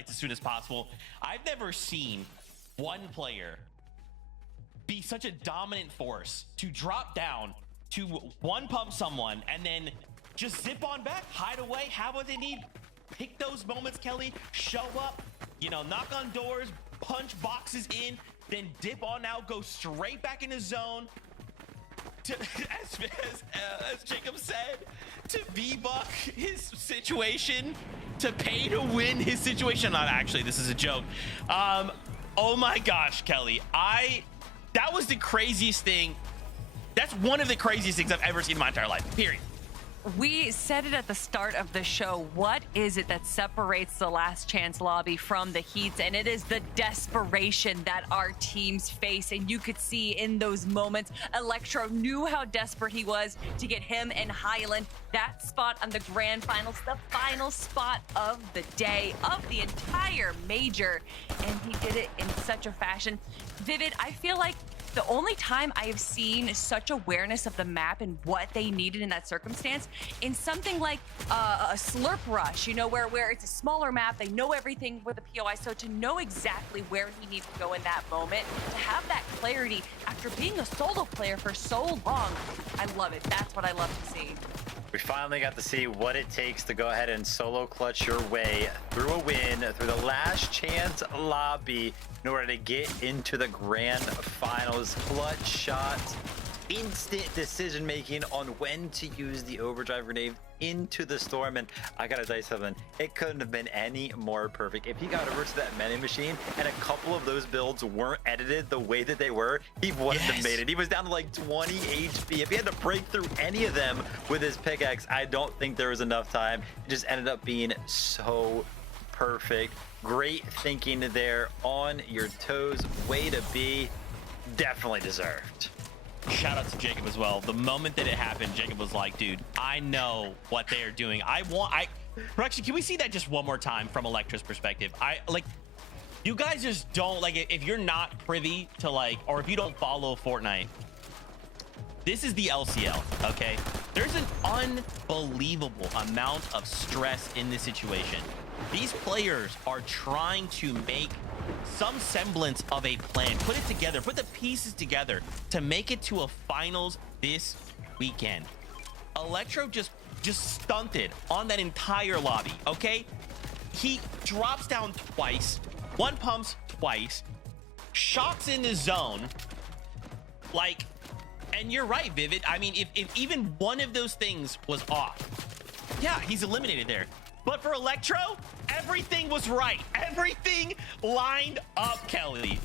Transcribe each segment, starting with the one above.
lights as soon as possible. I've never seen one player be such a dominant force to drop down to one pump someone and then just zip on back, hide away, have what they need, pick those moments, Kelly, show up, you know, knock on doors, punch boxes in, then dip on out, go straight back in the zone. To, as Jacob said, to V-Buck his situation, to pay to win his situation. Not actually, this is a joke. Oh my gosh, Kelly, that was the craziest thing. That's one of the craziest things I've ever seen in my entire life, period. We said it at the start of the show. What is it that separates the Last Chance lobby from the Heats? And it is the desperation that our teams face. And you could see in those moments, Electro knew how desperate he was to get him and Highland that spot on the grand finals, the final spot of the day, of the entire major. And he did it in such a fashion. Vivid, I feel like the only time I have seen such awareness of the map and what they needed in that circumstance in something like a slurp rush, you know, where it's a smaller map, they know everything with the POI, so to know exactly where he needs to go in that moment, to have that clarity after being a solo player for so long, I love it. That's what I love to see. We finally got to see what it takes to go ahead and solo clutch your way through a win, through the Last Chance lobby in order to get into the grand finals. Clutch shots, instant decision making on when to use the overdrive grenade into the storm. And I gotta tell you something, it couldn't have been any more perfect. If he got over to that many machine and a couple of those builds weren't edited the way that they were, he wouldn't have made it. He was down to like 20 HP. If he had to break through any of them with his pickaxe, I don't think there was enough time. It just ended up being so perfect. Great thinking there, on your toes, way to be. Definitely deserved. Shout out to Jacob as well. The moment that it happened, Jacob was like, dude, I know what they are doing. Actually, can we see that just one more time from Electra's perspective? You guys just don't, like, if you're not privy to, like, or if you don't follow Fortnite, this is the LCL, okay? There's an unbelievable amount of stress in this situation. These players are trying to make some semblance of a plan, put it together, put the pieces together to make it to a finals this weekend. Electro just stunted on that entire lobby, okay? He drops down twice, one pumps twice, shots in the zone, like, and you're right, Vivid. I mean, if even one of those things was off, yeah, he's eliminated there. But for Electro, everything was right. Everything lined up, Kelly.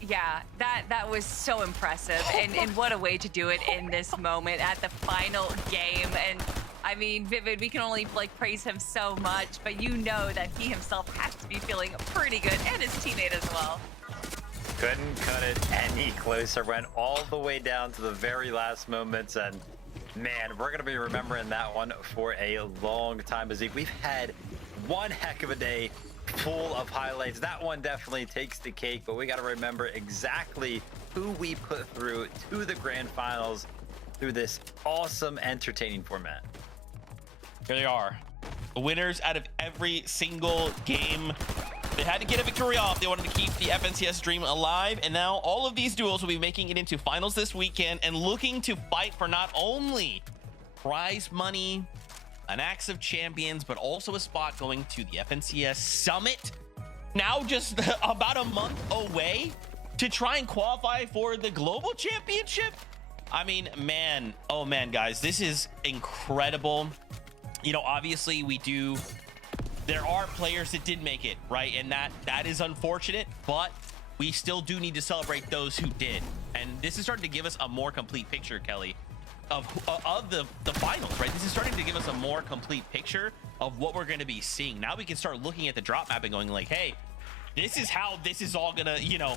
Yeah, that was so impressive. And what a way to do it in this moment at the final game. And I mean, Vivid, we can only like praise him so much, but you know that he himself has to be feeling pretty good, and his teammate as well. Couldn't cut it any closer. Went all the way down to the very last moments, and man, we're gonna be remembering that one for a long time. As we've had one heck of a day full of highlights. That one definitely takes the cake, but we got to remember exactly who we put through to the grand finals through this awesome, entertaining format. Here they are, the winners out of every single game. They had to get a victory off. They wanted to keep the FNCS dream alive, and now all of these duels will be making it into finals this weekend and looking to fight for not only prize money, an Axe of Champions, but also a spot going to the FNCS Summit. Now just about a month away to try and qualify for the Global Championship. I mean, man, oh man, guys, this is incredible. You know, obviously there are players that did make it, right? And that is unfortunate, but we still do need to celebrate those who did. And this is starting to give us a more complete picture, Kelly, of the finals, right? This is starting to give us a more complete picture of what we're going to be seeing. Now we can start looking at the drop map and going like, hey, this is how this is all gonna, you know,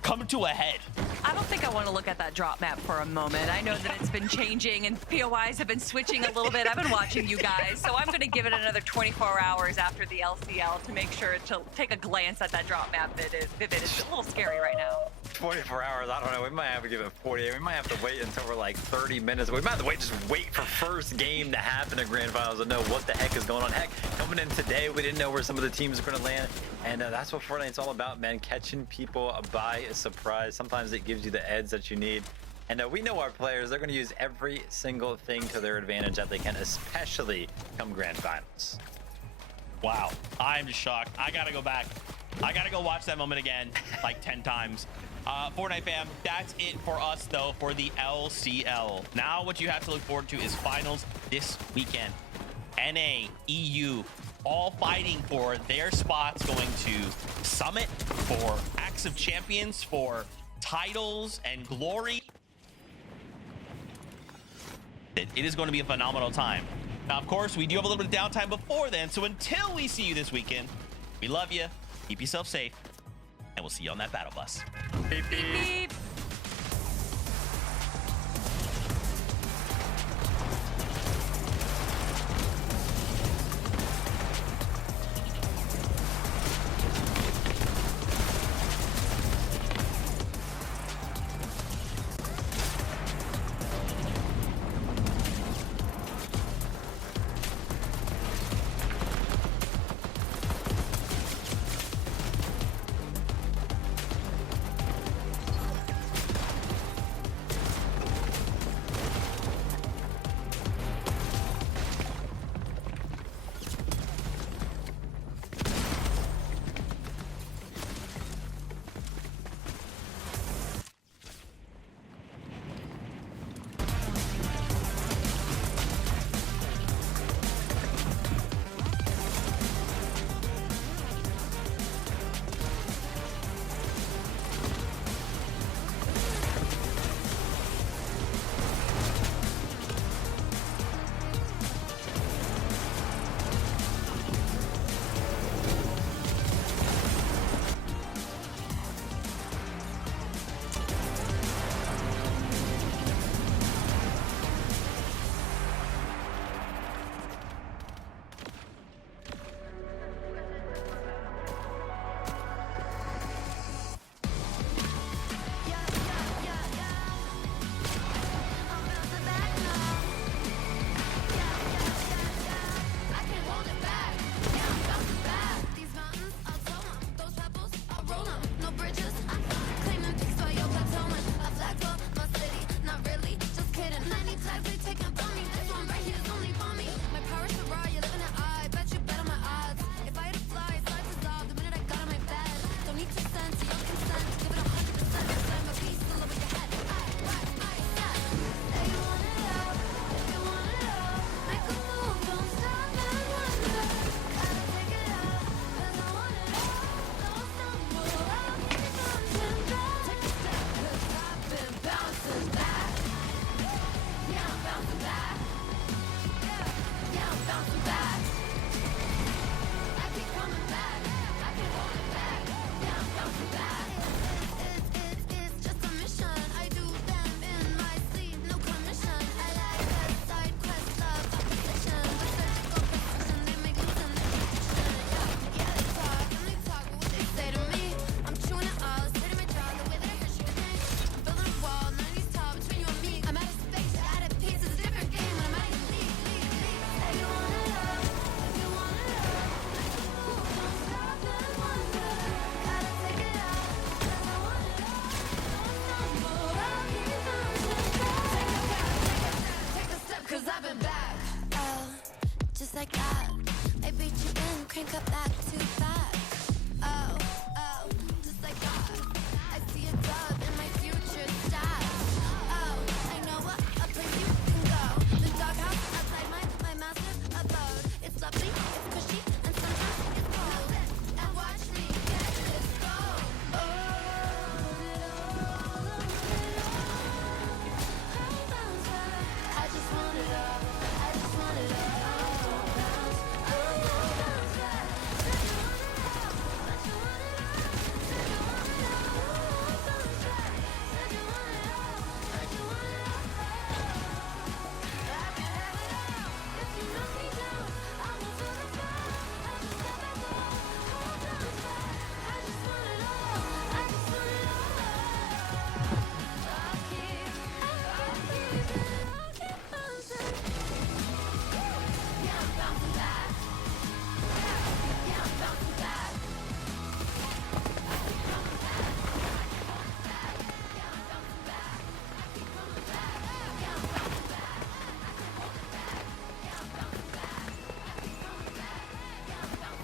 come to a head. I don't think I want to look at that drop map for a moment. I know that it's been changing and POIs have been switching a little bit. I've been watching you guys, so I'm going to give it another 24 hours after the LCL to make sure to take a glance at that drop map. It is a little scary right now. 24 hours, I don't know. We might have to give it 48. We might have to wait until we're like 30 minutes. We might have to wait, just wait for first game to happen in grand finals to know what the heck is going on. Heck, coming in today, we didn't know where some of the teams are going to land. And that's what Fortnite's all about, man. Catching people by surprise. Sometimes it gives you the edge that you need. And we know our players, they're going to use every single thing to their advantage that they can, especially come grand finals. Wow, I'm just shocked. I gotta go back. I gotta go watch that moment again, like 10 times. Fortnite fam, that's it for us though for the LCL. Now what you have to look forward to is finals this weekend. NA, EU, all fighting for their spots, going to Summit for Acts of Champions, for titles and glory. It is going to be a phenomenal time. Now, of course, we do have a little bit of downtime before then, so until we see you this weekend, we love you, keep yourself safe, and we'll see you on that battle bus. Beep, beep. Beep.